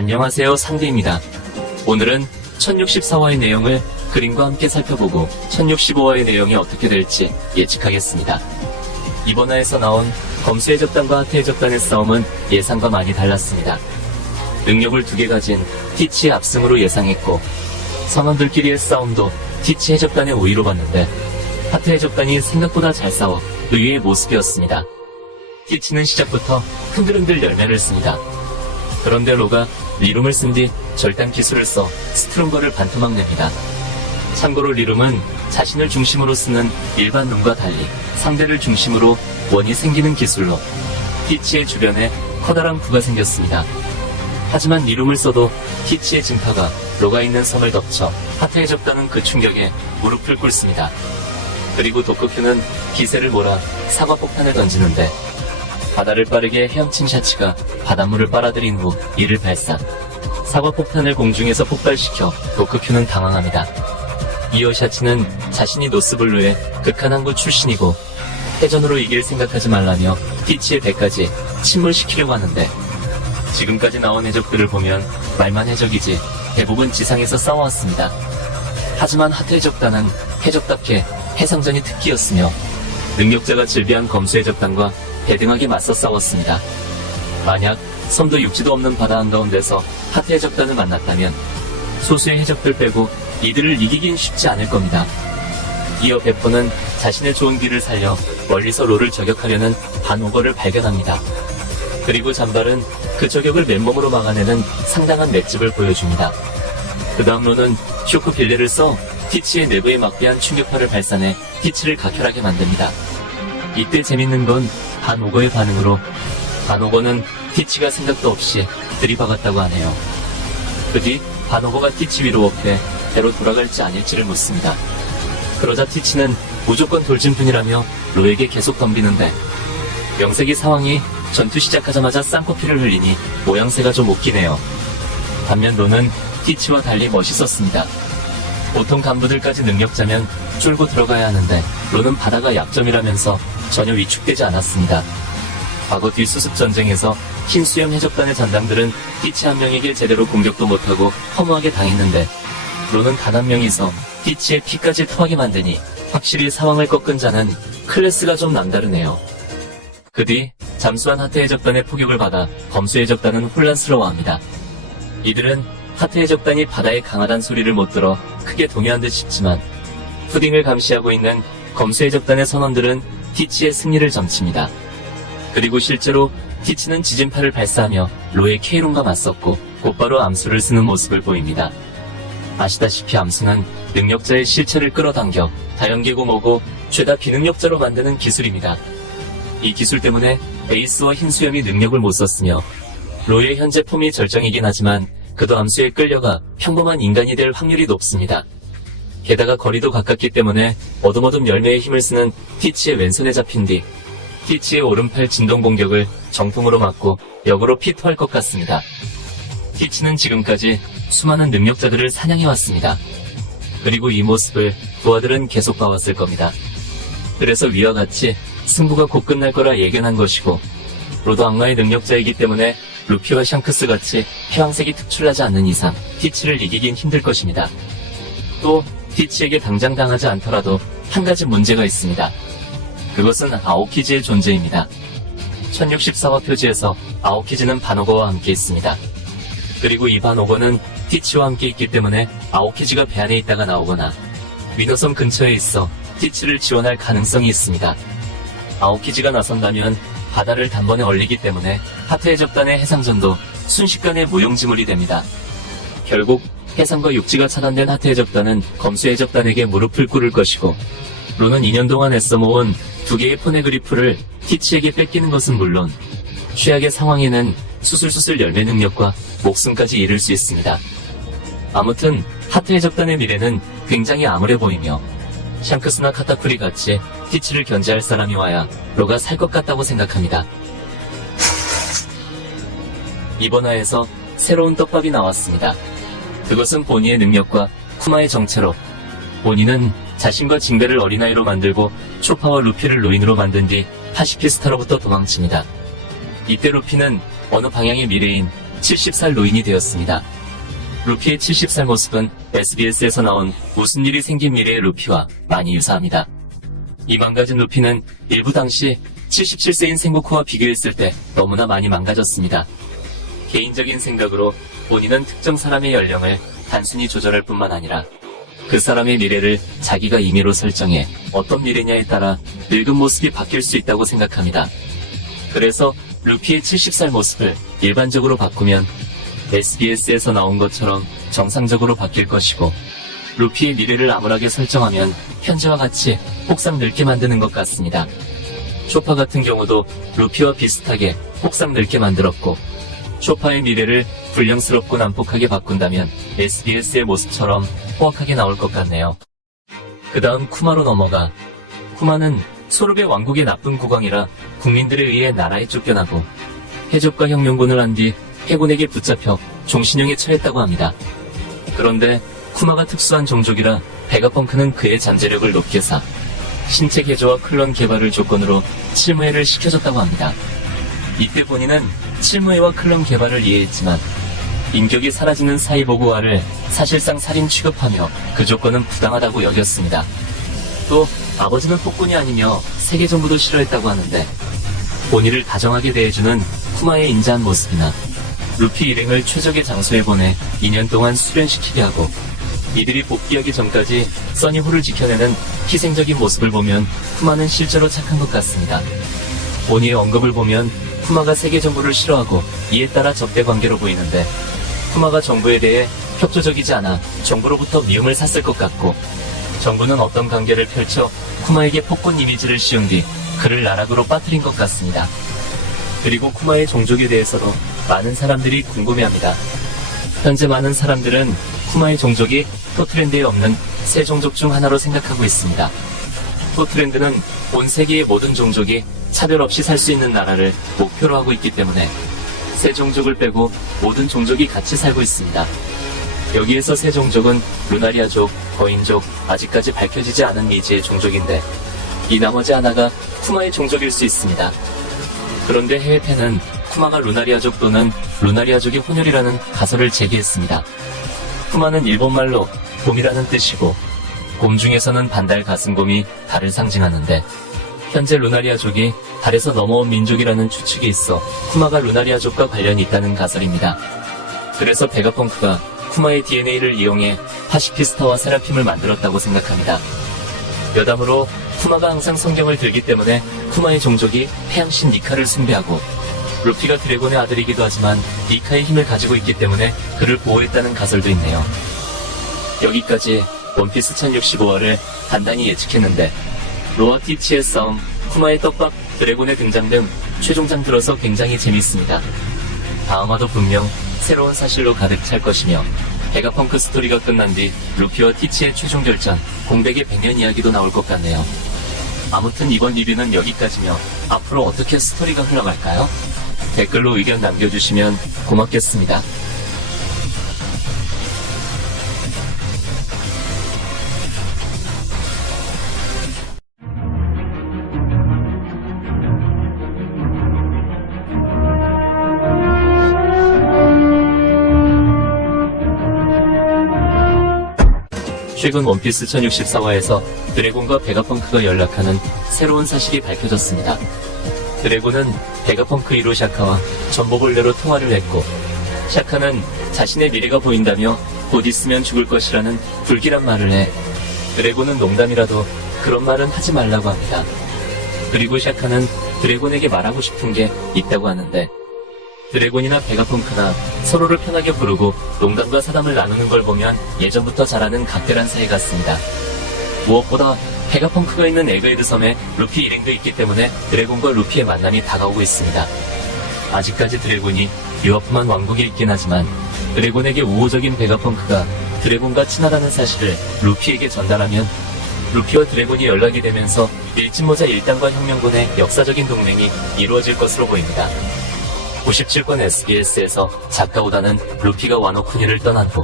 안녕하세요, 상대입니다. 오늘은 1064화의 내용을 그림과 함께 살펴보고 1065화의 내용이 어떻게 될지 예측하겠습니다. 이번 화에서 나온 검수의 적단과 하트의 적단의 싸움은 예상과 많이 달랐습니다. 능력을 2개 가진 티치의 압승으로 예상했고 선원들끼리의 싸움도 티치의 적단의 우위로 봤는데 하트의 적단이 생각보다 잘 싸워 의외의 모습이었습니다. 티치는 시작부터 흔들흔들 열매를 씁니다. 그런데 로가 리룸을 쓴 뒤 절단 기술을 써 스트롱거를 반토막 냅니다. 참고로 리룸은 자신을 중심으로 쓰는 일반 룸과 달리 상대를 중심으로 원이 생기는 기술로 티치의 주변에 커다란 부가 생겼습니다. 하지만 리룸을 써도 티치의 진파가 로가 있는 섬을 덮쳐 하트의 적단은 그 충격에 무릎을 꿇습니다. 그리고 도크큐는 기세를 몰아 사과폭탄을 던지는데 바다를 빠르게 헤엄친 샤치가 바닷물을 빨아들인 후 이를 발사. 사과폭탄을 공중에서 폭발시켜 도크큐는 당황합니다. 이어 샤치는 자신이 노스블루의 극한 항구 출신이고 해전으로 이길 생각하지 말라며 티치의 배까지 침몰시키려고 하는데 지금까지 나온 해적들을 보면 말만 해적이지 대부분 지상에서 싸워왔습니다. 하지만 하트의 적단은 해적답게 해상전이 특기였으며 능력자가 즐비한 검수의 적단과 대등하게 맞서 싸웠습니다. 만약 섬도 육지도 없는 바다 한가운데서 하트의 적단을 만났다면 소수의 해적들 빼고 이들을 이기긴 쉽지 않을 겁니다. 이어 베포는 자신의 좋은 길을 살려 멀리서 로를 저격하려는 반오거를 발견합니다. 그리고 잔발은 그 저격을 맨몸으로 막아내는 상당한 맷집을 보여줍니다. 그 다음 로는 쇼크 빌레를 써 티치의 내부에 막대한 충격파를 발산해 티치를 각혈하게 만듭니다. 이때 재밌는 건 반오거의 반응으로 반오거는 티치가 생각도 없이 들이박았다고 하네요. 그 뒤 반오거가 티치 위로 업해 배로 돌아갈지 아닐지를 묻습니다. 그러자 티치는 무조건 돌진뿐이라며 로에게 계속 덤비는데 명색이 상황이 전투 시작하자마자 쌍코피를 흘리니 모양새가 좀 웃기네요. 반면 로는 티치와 달리 멋있었습니다. 보통 간부들까지 능력자면 쫄고 들어가야 하는데 로는 바다가 약점이라면서 전혀 위축되지 않았습니다. 과거 뒷수습 전쟁에서 흰수염 해적단의 잔당들은 티치 한 명에게 제대로 공격도 못하고 허무하게 당했는데 로는 단 한 명이서 티치의 피까지 토하게 만드니 확실히 상황을 꺾은 자는 클래스가 좀 남다르네요. 그 뒤 잠수한 하트 해적단의 포격을 받아 검수 해적단은 혼란스러워합니다. 이들은 하트 해적단이 바다에 강하단 소리를 못 들어 크게 동요한 듯 싶지만 푸딩을 감시하고 있는 검수 해적단의 선원들은 티치의 승리를 점칩니다. 그리고 실제로 티치는 지진파를 발사하며 로의 케이론과 맞섰고 곧바로 암수를 쓰는 모습을 보입니다. 아시다시피 암수는 능력자의 실체를 끌어당겨 다연계고 뭐고 죄다 비능력자로 만드는 기술입니다. 이 기술 때문에 에이스와 흰수염이 능력을 못 썼으며 로의 현재 폼이 절정이긴 하지만 그도 암수에 끌려가 평범한 인간이 될 확률이 높습니다. 게다가 거리도 가깝기 때문에 어둠어둠 열매의 힘을 쓰는 티치의 왼손에 잡힌 뒤 티치의 오른팔 진동 공격을 정통으로 맞고 역으로 피토할 것 같습니다. 티치는 지금까지 수많은 능력자들을 사냥해왔습니다. 그리고 이 모습을 부하들은 계속 봐왔을 겁니다. 그래서 위와 같이 승부가 곧 끝날 거라 예견한 것이고 로도 악마의 능력자이기 때문에 루피와 샹크스 같이 해왕색이 특출나지 않는 이상 티치를 이기긴 힘들 것입니다. 또 티치에게 당장 당하지 않더라도 한 가지 문제가 있습니다. 그것은 아오키즈의 존재입니다. 1064화 표지에서 아오키즈는 반오거와 함께 있습니다. 그리고 이 반오거는 티치와 함께 있기 때문에 아오키즈가 배 안에 있다가 나오거나 위너섬 근처에 있어 티치를 지원할 가능성이 있습니다. 아오키즈가 나선다면 바다를 단번에 얼리기 때문에 하트의 적단의 해상전도 순식간에 무용지물이 됩니다. 결국 해상과 육지가 차단된 하트의 적단은 검수의 적단에게 무릎을 꿇을 것이고 로는 2년 동안 애써 모은 2개의 포네그리프를 티치에게 뺏기는 것은 물론 최악의 상황에는 수술수술 열매 능력과 목숨까지 잃을 수 있습니다. 아무튼 하트의 적단의 미래는 굉장히 암울해 보이며 샹크스나 카타쿠리 같이 티치를 견제할 사람이 와야 로가 살 것 같다고 생각합니다. 이번 화에서 새로운 떡밥이 나왔습니다. 그것은 보니의 능력과 쿠마의 정체로 보니는 자신과 징베를 어린아이로 만들고 초파와 루피를 노인으로 만든 뒤 파시피스타로부터 도망칩니다. 이때 루피는 어느 방향의 미래인 70살 노인이 되었습니다. 루피의 70살 모습은 SBS에서 나온 무슨 일이 생긴 미래의 루피와 많이 유사합니다. 이 망가진 루피는 일부 당시 77세인 생고쿠와 비교했을 때 너무나 많이 망가졌습니다. 개인적인 생각으로 본인은 특정 사람의 연령을 단순히 조절할 뿐만 아니라 그 사람의 미래를 자기가 임의로 설정해 어떤 미래냐에 따라 늙은 모습이 바뀔 수 있다고 생각합니다. 그래서 루피의 70살 모습을 일반적으로 바꾸면 SBS에서 나온 것처럼 정상적으로 바뀔 것이고, 루피의 미래를 암울하게 설정하면 현재와 같이 혹상 늙게 만드는 것 같습니다. 쇼파 같은 경우도 루피와 비슷하게 혹상 늙게 만들었고, 쇼파의 미래를 불량스럽고 난폭하게 바꾼다면 SBS의 모습처럼 포악하게 나올 것 같네요. 그 다음 쿠마로 넘어가. 쿠마는 소르베 왕국의 나쁜 국왕이라 국민들에 의해 나라에 쫓겨나고 해적과 혁명군을 한 뒤 해군에게 붙잡혀 종신형에 처했다고 합니다. 그런데 쿠마가 특수한 종족이라 베가펑크는 그의 잠재력을 높게 사 신체 개조와 클론 개발을 조건으로 칠무회를 시켜줬다고 합니다. 이때 본인은 칠무회와 클론 개발을 이해했지만 인격이 사라지는 사이보그화를 사실상 살인 취급하며 그 조건은 부당하다고 여겼습니다. 또 아버지는 폭군이 아니며 세계 정부도 싫어했다고 하는데 본인을 다정하게 대해주는 쿠마의 인자한 모습이나 루피 일행을 최적의 장소에 보내 2년 동안 수련시키게 하고 이들이 복귀하기 전까지 써니호를 지켜내는 희생적인 모습을 보면 쿠마는 실제로 착한 것 같습니다. 본이의 언급을 보면 쿠마가 세계 정부를 싫어하고 이에 따라 적대 관계로 보이는데 쿠마가 정부에 대해 협조적이지 않아 정부로부터 미움을 샀을 것 같고 정부는 어떤 관계를 펼쳐 쿠마에게 폭군 이미지를 씌운 뒤 그를 나락으로 빠뜨린 것 같습니다. 그리고 쿠마의 종족에 대해서도 많은 사람들이 궁금해합니다. 현재 많은 사람들은 쿠마의 종족이 토트랜드에 없는 새 종족 중 하나로 생각하고 있습니다. 토트랜드는 온 세계의 모든 종족이 차별 없이 살 수 있는 나라를 목표로 하고 있기 때문에 새 종족을 빼고 모든 종족이 같이 살고 있습니다. 여기에서 새 종족은 루나리아족, 거인족, 아직까지 밝혀지지 않은 미지의 종족인데 이 나머지 하나가 쿠마의 종족일 수 있습니다. 그런데 해외팬은 쿠마가 루나리아족 또는 루나리아족의 혼혈이라는 가설을 제기했습니다. 쿠마는 일본말로 곰이라는 뜻이고 곰 중에서는 반달 가슴곰이 달을 상징하는데 현재 루나리아족이 달에서 넘어온 민족이라는 추측이 있어 쿠마가 루나리아족과 관련이 있다는 가설입니다. 그래서 베가펑크가 쿠마의 DNA를 이용해 파시피스타와 세라핌을 만들었다고 생각합니다. 여담으로 쿠마가 항상 성경을 들기 때문에 쿠마의 종족이 태양신 니카를 숭배하고 루피가 드래곤의 아들이기도 하지만 니카의 힘을 가지고 있기 때문에 그를 보호했다는 가설도 있네요. 여기까지 원피스 1065화를 간단히 예측했는데 로아 티치의 싸움, 쿠마의 떡밥, 드래곤의 등장 등 최종장 들어서 굉장히 재밌습니다. 다음화도 분명 새로운 사실로 가득 찰 것이며 베가펑크 스토리가 끝난 뒤 루피와 티치의 최종 결전, 공백의 100년 이야기도 나올 것 같네요. 아무튼 이번 리뷰는 여기까지며 앞으로 어떻게 스토리가 흘러갈까요? 댓글로 의견 남겨주시면 고맙겠습니다. 최근 원피스 1064화에서 드래곤과 베가펑크가 연락하는 새로운 사실이 밝혀졌습니다. 드래곤은 베가펑크 이로 샤카와 전보벌레로 통화를 했고 샤카는 자신의 미래가 보인다며 곧 있으면 죽을 것이라는 불길한 말을 해 드래곤은 농담이라도 그런 말은 하지 말라고 합니다. 그리고 샤카는 드래곤에게 말하고 싶은 게 있다고 하는데 드래곤이나 베가펑크나 서로를 편하게 부르고 농담과 사담을 나누는 걸 보면 예전부터 잘하는 각별한 사이 같습니다. 무엇보다 베가펑크가 있는 에그헤드 섬에 루피 일행도 있기 때문에 드래곤과 루피의 만남이 다가오고 있습니다. 아직까지 드래곤이 유아품한 왕국에 있긴 하지만 드래곤에게 우호적인 베가펑크가 드래곤과 친하다는 사실을 루피에게 전달하면 루피와 드래곤이 연락이 되면서 일진모자 일당과 혁명군의 역사적인 동맹이 이루어질 것으로 보입니다. 97권 SBS에서 작가 오다는 루피가 와노쿠니를 떠난 후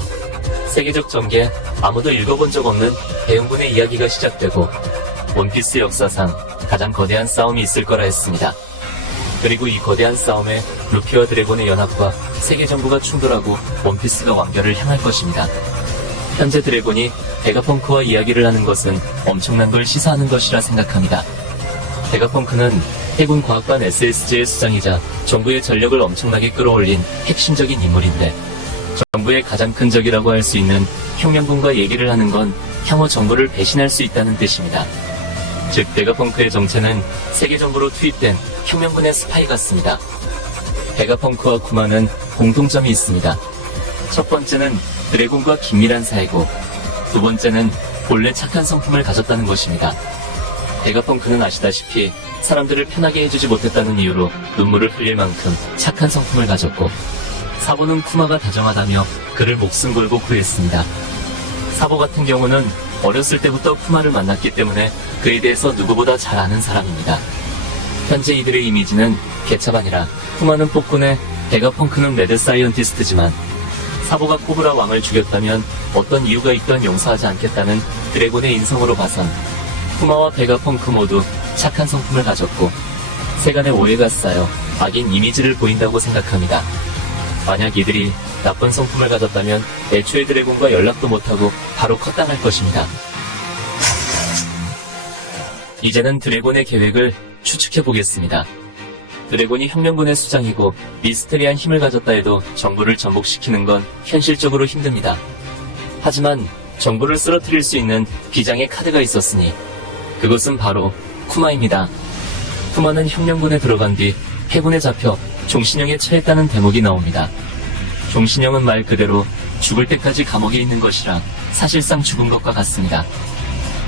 세계적 전개에 아무도 읽어본 적 없는 대형군의 이야기가 시작되고 원피스 역사상 가장 거대한 싸움이 있을 거라 했습니다. 그리고 이 거대한 싸움에 루피와 드래곤의 연합과 세계 정부가 충돌하고 원피스가 완결을 향할 것입니다. 현재 드래곤이 베가펑크와 이야기를 하는 것은 엄청난 걸 시사하는 것이라 생각합니다. 베가펑크는 해군 과학반 SSG의 수장이자 정부의 전력을 엄청나게 끌어올린 핵심적인 인물인데, 정부의 가장 큰 적이라고 할 수 있는 혁명군과 얘기를 하는 건 향후 정부를 배신할 수 있다는 뜻입니다. 즉, 베가펑크의 정체는 세계 정부로 투입된 혁명군의 스파이 같습니다. 베가펑크와 쿠마는 공통점이 있습니다. 첫 번째는 드래곤과 긴밀한 사이고, 두 번째는 본래 착한 성품을 가졌다는 것입니다. 베가펑크는 아시다시피 사람들을 편하게 해주지 못했다는 이유로 눈물을 흘릴 만큼 착한 성품을 가졌고, 사보는 쿠마가 다정하다며 그를 목숨 걸고 구했습니다. 사보 같은 경우는 어렸을 때부터 쿠마를 만났기 때문에 그에 대해서 누구보다 잘 아는 사람입니다. 현재 이들의 이미지는 개차반이라 쿠마는 폭군에 베가펑크는 매드 사이언티스트지만, 사보가 코브라 왕을 죽였다면 어떤 이유가 있던 용서하지 않겠다는 드래곤의 인성으로 봐선 쿠마와 베가펑크 모두 착한 성품을 가졌고, 세간의 오해가 쌓여 악인 이미지를 보인다고 생각합니다. 만약 이들이 나쁜 성품을 가졌다면 애초에 드래곤과 연락도 못하고 바로 컷당할 것입니다. 이제는 드래곤의 계획을 추측해보겠습니다. 드래곤이 혁명군의 수장이고 미스테리한 힘을 가졌다 해도 정부를 전복시키는 건 현실적으로 힘듭니다. 하지만 정부를 쓰러뜨릴 수 있는 비장의 카드가 있었으니 그것은 바로 쿠마입니다. 쿠마는 혁명군에 들어간 뒤 해군에 잡혀 종신형에 처했다는 대목이 나옵니다. 종신형은 말 그대로 죽을 때까지 감옥에 있는 것이라 사실상 죽은 것과 같습니다.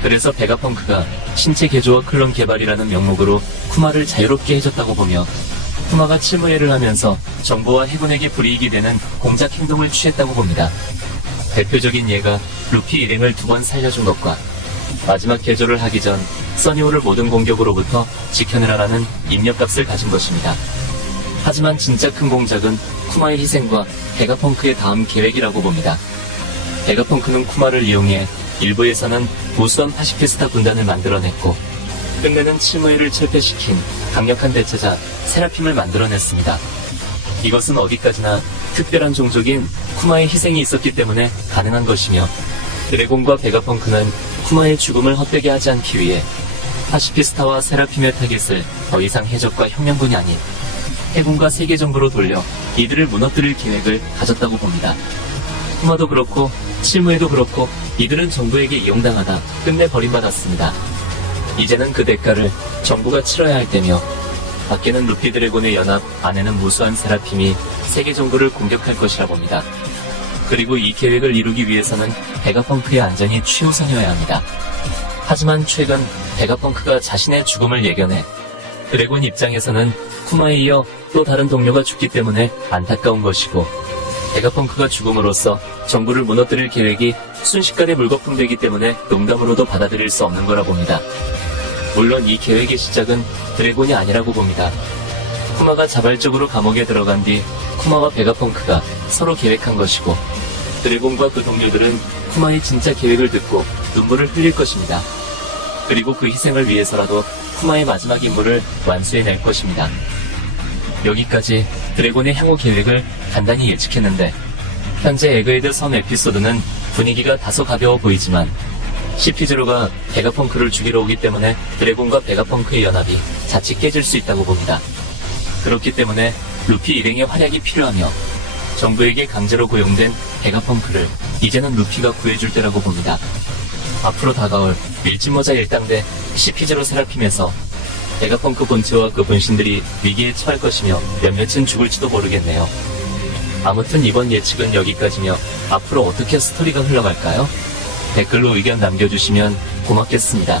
그래서 베가펑크가 신체 개조와 클론 개발이라는 명목으로 쿠마를 자유롭게 해줬다고 보며, 쿠마가 칠무회를 하면서 정부와 해군에게 불이익이 되는 공작 행동을 취했다고 봅니다. 대표적인 예가 루피 일행을 2번 살려준 것과 마지막 개조를 하기 전 써니오를 모든 공격으로부터 지켜내라라는 입력값을 가진 것입니다. 하지만 진짜 큰 공작은 쿠마의 희생과 베가펑크의 다음 계획이라고 봅니다. 베가펑크는 쿠마를 이용해 일부에서는 우수한 파시피스타 군단을 만들어냈고, 끝내는 칠무회를 철폐시킨 강력한 대체자 세라핌을 만들어냈습니다. 이것은 어디까지나 특별한 종족인 쿠마의 희생이 있었기 때문에 가능한 것이며, 드래곤과 베가펑크는 쿠마의 죽음을 헛되게 하지 않기 위해 파시피스타와 세라핌의 타깃을 더 이상 해적과 혁명군이 아닌 해군과 세계 정부로 돌려 이들을 무너뜨릴 계획을 가졌다고 봅니다. 쿠마도 그렇고 칠무회도 그렇고 이들은 정부에게 이용당하다 끝내 버림받았습니다. 이제는 그 대가를 정부가 치러야 할 때며, 밖에는 루피 드래곤의 연합, 안에는 무수한 세라핌이 세계 정부를 공격할 것이라 봅니다. 그리고 이 계획을 이루기 위해서는 베가펑크의 안전이 최우선이어야 합니다. 하지만 최근 베가펑크가 자신의 죽음을 예견해 드래곤 입장에서는 쿠마에 이어 또 다른 동료가 죽기 때문에 안타까운 것이고, 베가펑크가 죽음으로써 정부를 무너뜨릴 계획이 순식간에 물거품되기 때문에 농담으로도 받아들일 수 없는 거라 봅니다. 물론 이 계획의 시작은 드래곤이 아니라고 봅니다. 쿠마가 자발적으로 감옥에 들어간 뒤 쿠마와 베가펑크가 서로 계획한 것이고, 드래곤과 그 동료들은 쿠마의 진짜 계획을 듣고 눈물을 흘릴 것입니다. 그리고 그 희생을 위해서라도 쿠마의 마지막 임무를 완수해낼 것입니다. 여기까지 드래곤의 향후 계획을 간단히 예측했는데, 현재 에그헤드 섬 에피소드는 분위기가 다소 가벼워 보이지만, 시피즈로가 베가펑크를 죽이러 오기 때문에 드래곤과 베가펑크의 연합이 자칫 깨질 수 있다고 봅니다. 그렇기 때문에 루피 일행의 활약이 필요하며, 정부에게 강제로 고용된 베가펑크를 이제는 루피가 구해줄 때라고 봅니다. 앞으로 다가올 밀짚모자 일당대 시피즈로 세라핌에서 베가펑크 본체와 그 분신들이 위기에 처할 것이며 몇몇은 죽을지도 모르겠네요. 아무튼 이번 예측은 여기까지며, 앞으로 어떻게 스토리가 흘러갈까요? 댓글로 의견 남겨주시면 고맙겠습니다.